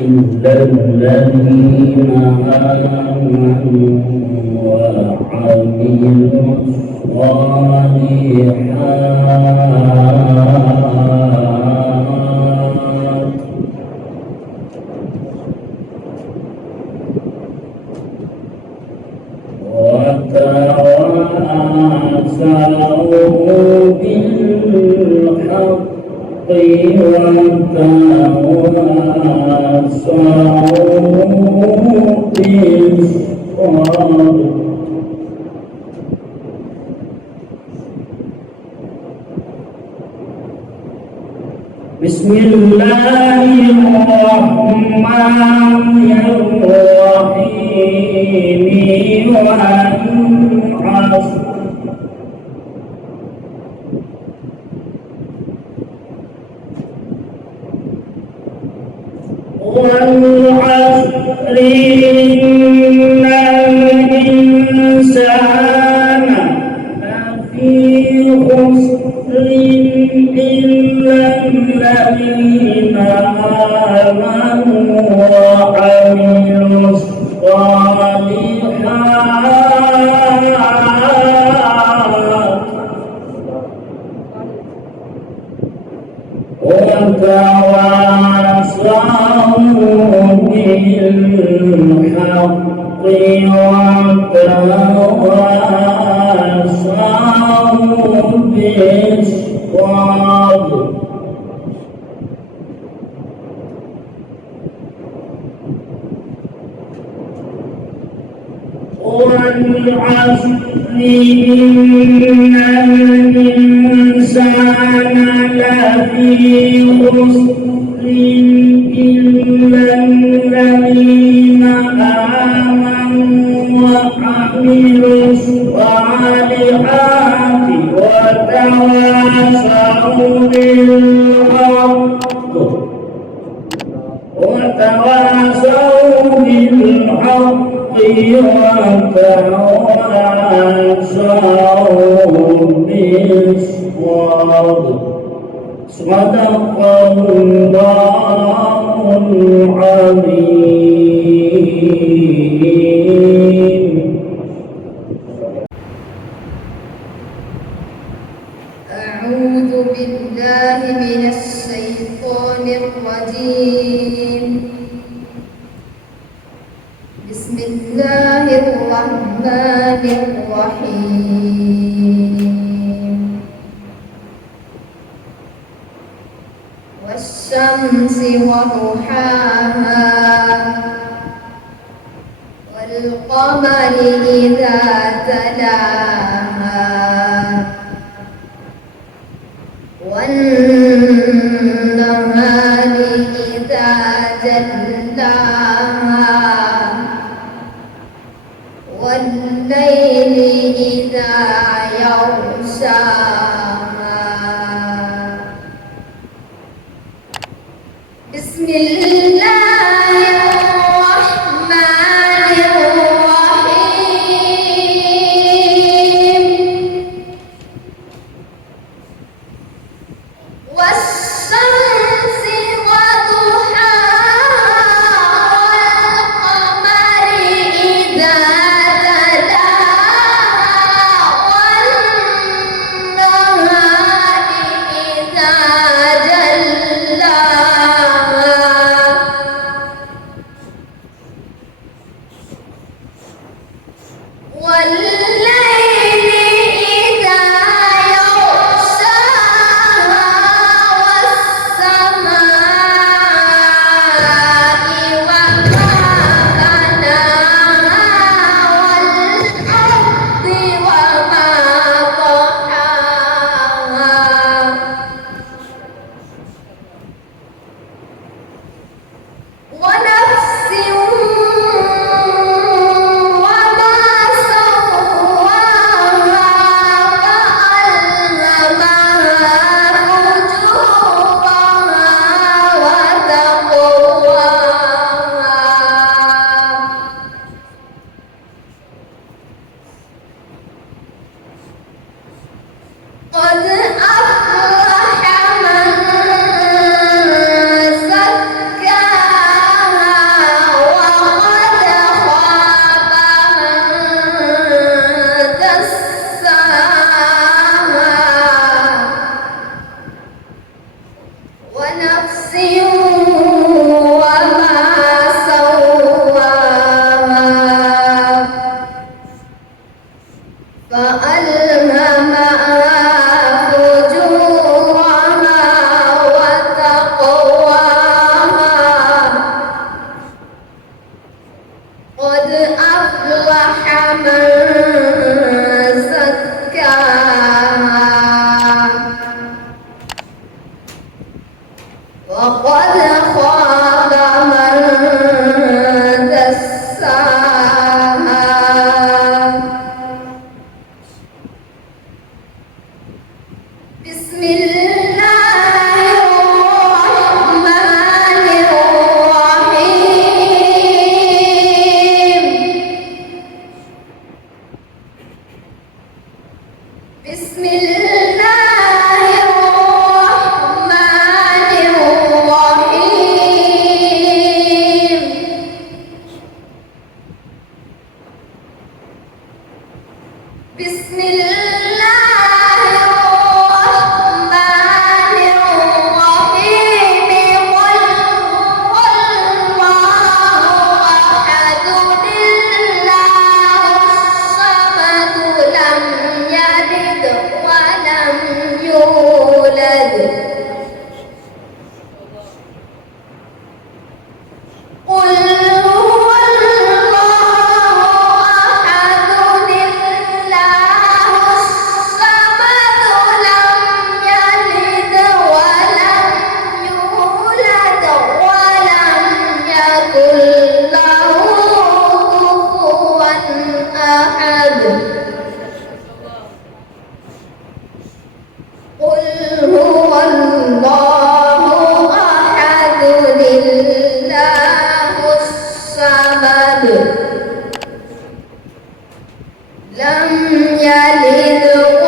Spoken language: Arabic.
إلا الذين آمنوا وعملوا الصالحات وتواصوا بالحق بسم الله الرحمن الرحيم والعصر والعصر إن الإنسان لفي خسر إلا الذين آمنوا وعملوا الصالحات وتواصوا بالحق وتواصوا بالصبر والعصر إن الإنسان لفي خسر إلا الذين آمنوا وعملوا الصالحات وتواصوا بالحق وتواصوا بالحق وتواصوا بالصبر صدق الله العظيم. أعوذ بالله من الشيطان الرجيم. بسم الله الرحمن الرحيم. والشمس وضحاها والقمر إذا تلاها والنهار إذا جلاها والليل إذا يغشاها. بسم الله الرحمن الرحيم. والشمس وضحاها والقمر إذا تلاها والنهار قل هو الله أحد الله الصمد لم يلد ولم يولد ولم يكن له كفوا أحد قل هو الله أحد الله الصمد لم يلد